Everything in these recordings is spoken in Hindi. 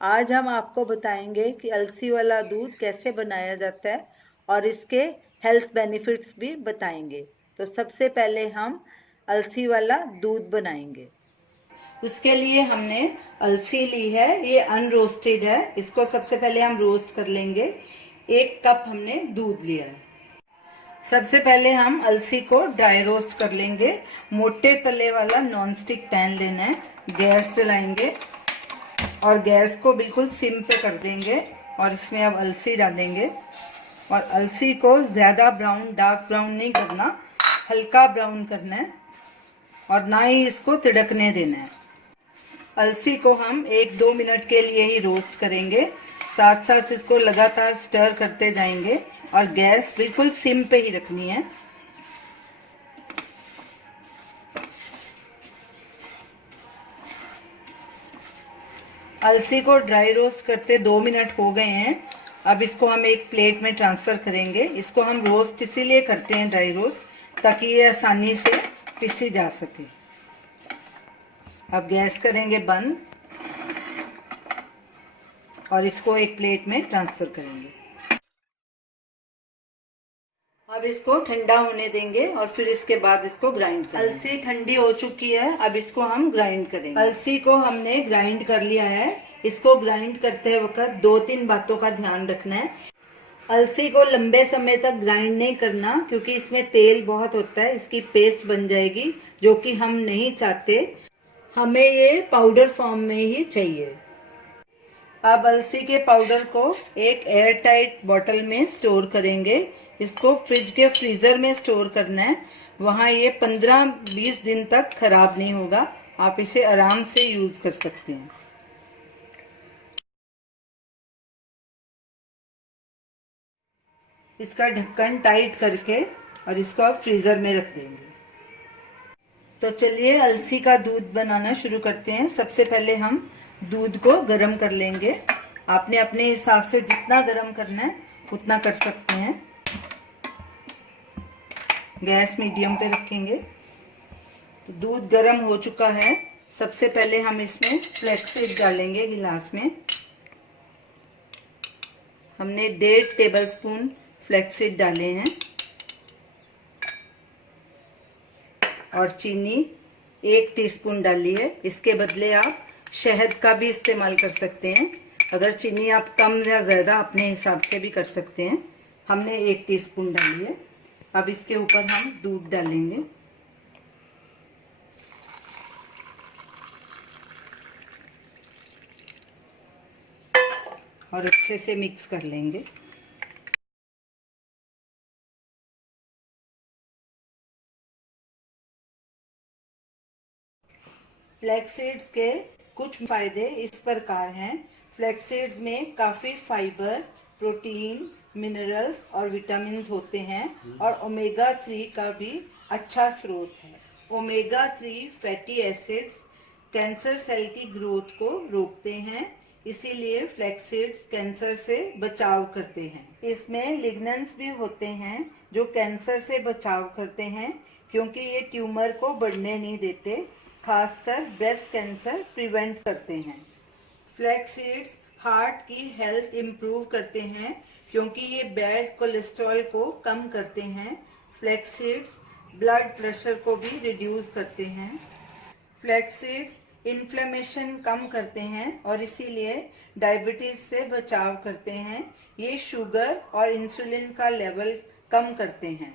आज हम आपको बताएंगे कि अलसी वाला दूध कैसे बनाया जाता है और इसके हेल्थ बेनिफिट्स भी बताएंगे। तो सबसे पहले हम अलसी वाला दूध बनाएंगे। उसके लिए हमने अलसी ली है, ये अनरोस्टेड है। इसको सबसे पहले हम रोस्ट कर लेंगे। 1 कप हमने दूध लिया है। सबसे पहले हम अलसी को ड्राई रोस्ट कर लेंगे। मोटे तले वाला नॉनस्टिक पैन लेना है। गैस जलाएंगे और गैस को बिल्कुल सिम पे कर देंगे और इसमें अब अलसी डालेंगे। और अलसी को ज़्यादा ब्राउन, डार्क ब्राउन नहीं करना, हल्का ब्राउन करना है और ना ही इसको तिड़कने देना है। अलसी को हम 1-2 मिनट के लिए ही रोस्ट करेंगे। साथ साथ इसको लगातार स्टर करते जाएंगे और गैस बिल्कुल सिम पे ही रखनी है। अलसी को ड्राई रोस्ट करते 2 मिनट हो गए हैं। अब इसको हम एक प्लेट में ट्रांसफ़र करेंगे। इसको हम रोस्ट इसीलिए करते हैं ड्राई रोस्ट, ताकि ये आसानी से पीसी जा सके। अब गैस करेंगे बंद और इसको एक प्लेट में ट्रांसफ़र करेंगे। अब इसको ठंडा होने देंगे और फिर इसके बाद इसको ग्राइंड करेंगे। अलसी ठंडी हो चुकी है, अब इसको हम ग्राइंड करेंगे। अलसी को हमने ग्राइंड कर लिया है। इसको ग्राइंड करते वक्त 2-3 बातों का ध्यान रखना है। अलसी को लंबे समय तक ग्राइंड नहीं करना, क्योंकि इसमें तेल बहुत होता है, इसकी पेस्ट बन जाएगी, जो कि हम नहीं चाहते। हमें ये पाउडर फॉर्म में ही चाहिए। अब अलसी के पाउडर को एक एयर टाइट बॉटल में स्टोर करेंगे। इसको फ्रिज के फ्रीज़र में स्टोर करना है। वहाँ ये 15-20 दिन तक खराब नहीं होगा। आप इसे आराम से यूज़ कर सकते हैं। इसका ढक्कन टाइट करके और इसको आप फ्रीज़र में रख देंगे। तो चलिए अलसी का दूध बनाना शुरू करते हैं। सबसे पहले हम दूध को गर्म कर लेंगे। आपने अपने हिसाब से जितना गर्म करना है उतना कर सकते हैं। गैस मीडियम पे रखेंगे। तो दूध गर्म हो चुका है। सबसे पहले हम इसमें फ्लैक्ससीड डालेंगे गिलास में। हमने 1.5 टेबलस्पून फ्लैक्ससीड डाले हैं और चीनी 1 टीस्पून डाली है। इसके बदले आप शहद का भी इस्तेमाल कर सकते हैं। अगर चीनी आप कम या ज़्यादा अपने हिसाब से भी कर सकते हैं। हमने 1 टीस्पून डाली है। अब इसके ऊपर हम दूध डालेंगे। और अच्छे से मिक्स कर लेंगे। फ्लैक्स सीड्स के कुछ फायदे इस प्रकार हैं। फ्लैक्स सीड्स में काफ़ी फाइबर, प्रोटीन, मिनरल्स और विटामिन्स होते हैं और ओमेगा 3 का भी अच्छा स्रोत है। Omega 3 fatty acids cancer cell की ग्रोथ को रोकते हैं, इसीलिए फ्लैक्स सीड्स कैंसर से बचाव करते हैं। इसमें लिग्नेंस भी होते हैं जो कैंसर से बचाव करते हैं, क्योंकि ये ट्यूमर को बढ़ने नहीं देते। खासकर ब्रेस्ट कैंसर प्रिवेंट करते हैं। फ्लैक्स सीड्स हार्ट की हेल्थ इम्प्रूव करते हैं, क्योंकि ये बैड कोलेस्ट्रॉल को कम करते हैं। फ्लैक्स सीड्स ब्लड प्रेशर को भी रिड्यूस करते हैं। फ्लैक्स सीड्स इन्फ्लेमेशन कम करते हैं और इसीलिए डायबिटीज़ से बचाव करते हैं। ये शुगर और इंसुलिन का लेवल कम करते हैं।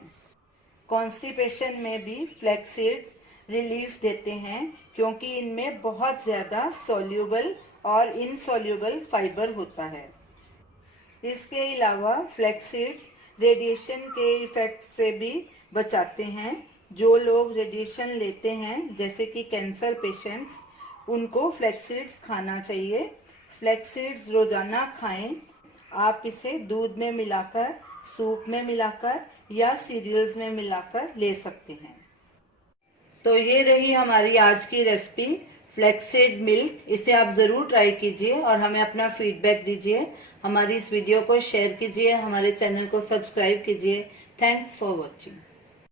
कॉन्स्टिपेशन में भी फ्लैक्स सीड्स रिलीफ देते हैं, क्योंकि इनमें बहुत ज़्यादा सॉल्यूबल और इनसॉल्यूबल फाइबर होता है। इसके अलावा फ्लैक्स सीड्स रेडिएशन के इफ़ेक्ट से भी बचाते हैं। जो लोग रेडिएशन लेते हैं, जैसे कि कैंसर पेशेंट्स, उनको फ्लैक्स सीड्स खाना चाहिए। फ्लैक्स सीड्स रोज़ाना खाएं। आप इसे दूध में मिलाकर, सूप में मिलाकर या सीरियल्स में मिलाकर ले सकते हैं। तो ये रही हमारी आज की रेसिपी फ्लैक्ससीड मिल्क। इसे आप ज़रूर ट्राई कीजिए और हमें अपना फीडबैक दीजिए। हमारी इस वीडियो को शेयर कीजिए, हमारे चैनल को सब्सक्राइब कीजिए। Thanks for watching.